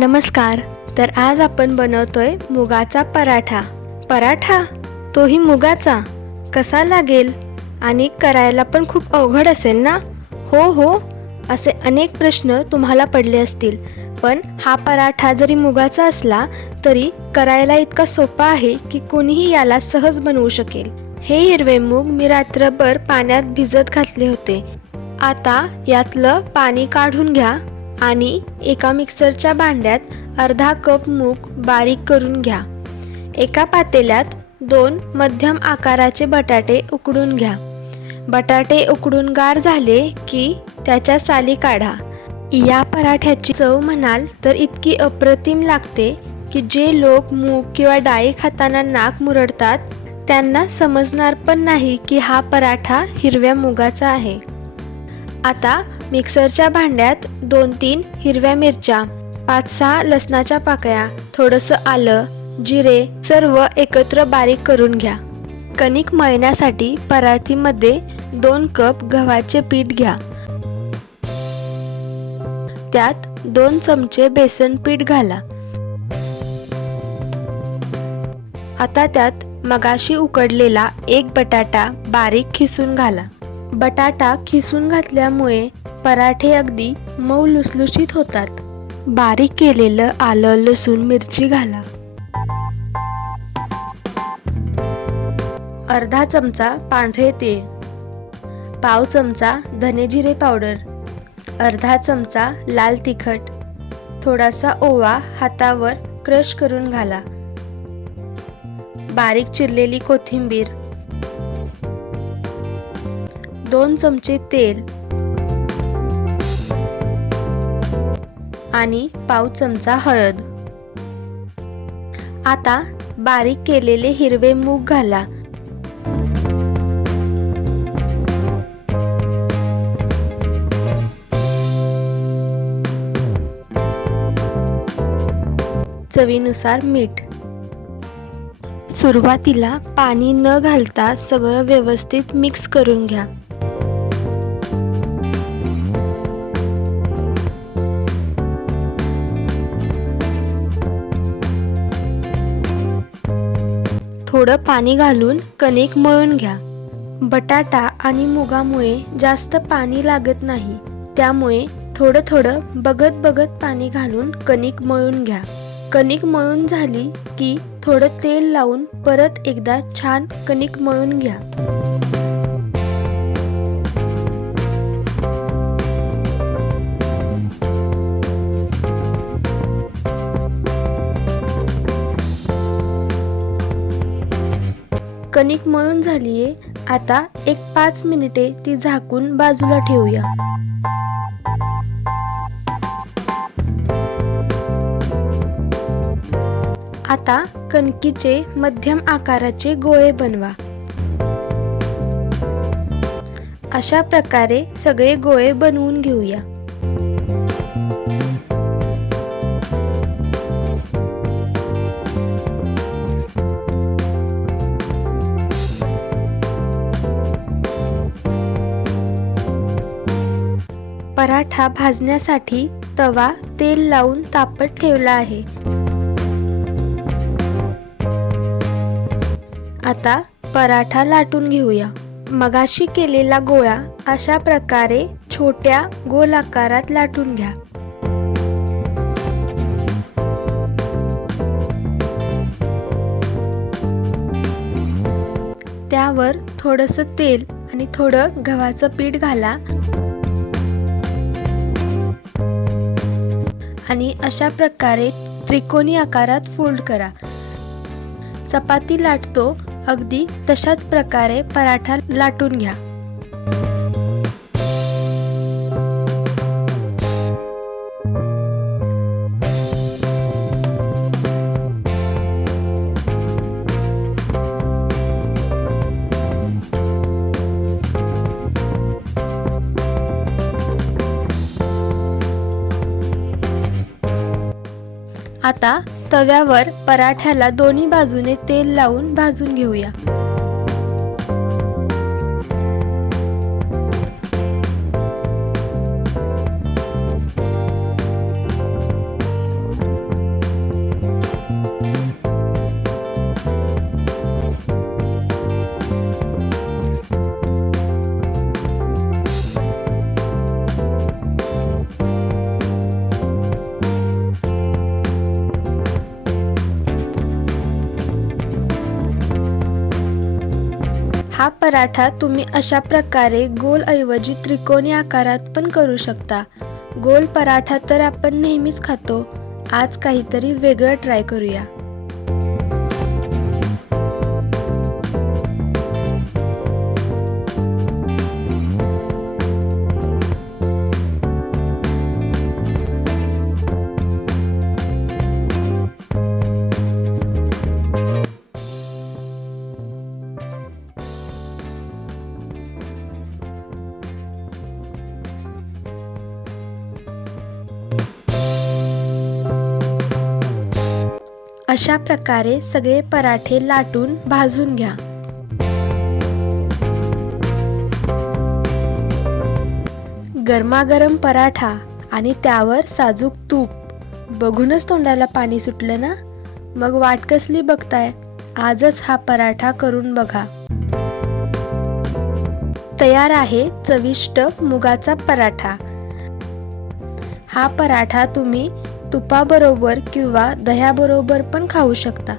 नमस्कार. तर आज आपण बनवतोय मुगाचा पराठा. पराठा तोही मुगाचा कसा लागेल आणि करायला पण खूप अवघड असेल ना? हो, असे अनेक प्रश्न तुम्हाला पडले असतील. पण हा पराठा जरी मुगाचा असला तरी करायला इतका सोपा आहे की कोणीही याला सहज बनवू शकेल. हे हिरवे मूग मी रात्रभर पाण्यात भिजत घातले होते. आता यातलं पाणी काढून घ्या आणि एका मिक्सरच्या भांड्यात अर्धा कप मूग बारीक करून घ्या. एका पातेल्यात 2 मध्यम आकाराचे बटाटे उकडून घ्या. बटाटे उकडून गार झाले की त्याच्या साली काढा. या पराठ्याची चव म्हणाल तर इतकी अप्रतिम लागते की जे लोक मूग किंवा डाळी खाताना नाक मुरडतात त्यांना समजणार पण नाही की हा पराठा हिरव्या मुगाचा आहे. आता मिक्सरच्या भांड्यात 2-3 हिरव्या मिरच्या, 5-6 लसणाच्या पाकळ्या, थोडंसं आलं, जिरे सर्व एकत्र बारीक करून घ्या. कणिक मळण्यासाठी पराठीमध्ये 2 कप गव्हाचे पीठ घ्या. त्यात 2 चमचे बेसन पीठ घाला. आता त्यात मगाशी उकडलेला एक बटाटा बारीक खिसून घाला. बटाटा खिसून घातल्यामुळे पराठे अगदी मऊ लुसलुशीत होतात. बारीक केलेलं आलं, लसूण, मिरची घाला. अर्धा चमचा पांढरे तीळ, पाव चमचा धने जिरे पावडर, अर्धा चमचा लाल तिखट, थोडासा ओवा हातावर क्रश करून घाला. बारीक चिरलेली कोथिंबीर, 2 चमचे तेल आणि पाव चमचा हळद. आता बारीक केलेले हिरवे मूग घाला. चवीनुसार मीठ. सुरुवातीला पाणी न घालता सगळं व्यवस्थित मिक्स करून घ्या. थोडं पाणी घालून कणिक मळून घ्या. बटाटा आणि मुगामुळे जास्त पाणी लागत नाही, त्यामुळे थोडं थोडं बघत पाणी घालून कणिक मळून घ्या. कणिक मळून झाली की थोडं तेल लावून परत एकदा छान कणिक मळून घ्या. कणिक मळून झालीये. आता एक 5 मिनिटे ती झाकून बाजूला ठेवूया. आता कणकीचे मध्यम आकाराचे गोळे बनवा. अशा प्रकारे सगळे गोळे बनवून घेऊया. पराठा भाजण्यासाठी तवा तेल लावून तापत ठेवला आहे. आता पराठा लाटून घेऊया. मगाशी केलेला गोळा अशा प्रकारे छोट्या गोल आकारात लाटून घ्या. त्यावर थोडंसं तेल आणि थोडं गव्हाचं पीठ घाला आणि अशा प्रकारे त्रिकोणी आकारात फोल्ड करा. चपाती लाटतो अगदी तशाच प्रकारे पराठा लाटून घ्या. आता तव्यावर पराठ्याला दोन्ही बाजूने तेल लावून भाजून घेऊया. हा पराठा तुम्ही अशा प्रकारे गोल ऐवजी त्रिकोणी आकारात पण करू शकता. गोल पराठा तर आपण नेहमीच खातो. आज काहीतरी वेगळं ट्राय करूया. अशा प्रकारे सगळे पराठे लाटून भाजून घ्या. गरमागरम पराठा आणि त्यावर साजूक तूप, बघूनच तोंडाला पाणी सुटलं ना? मग वाट कसली बघताय? आजच हा पराठा करून बघा. तयार आहे चविष्ट मुगाचा पराठा. हा पराठा तुम्ही तुपाबरोबर किंवा दह्याबरोबर पण खाऊ शकता.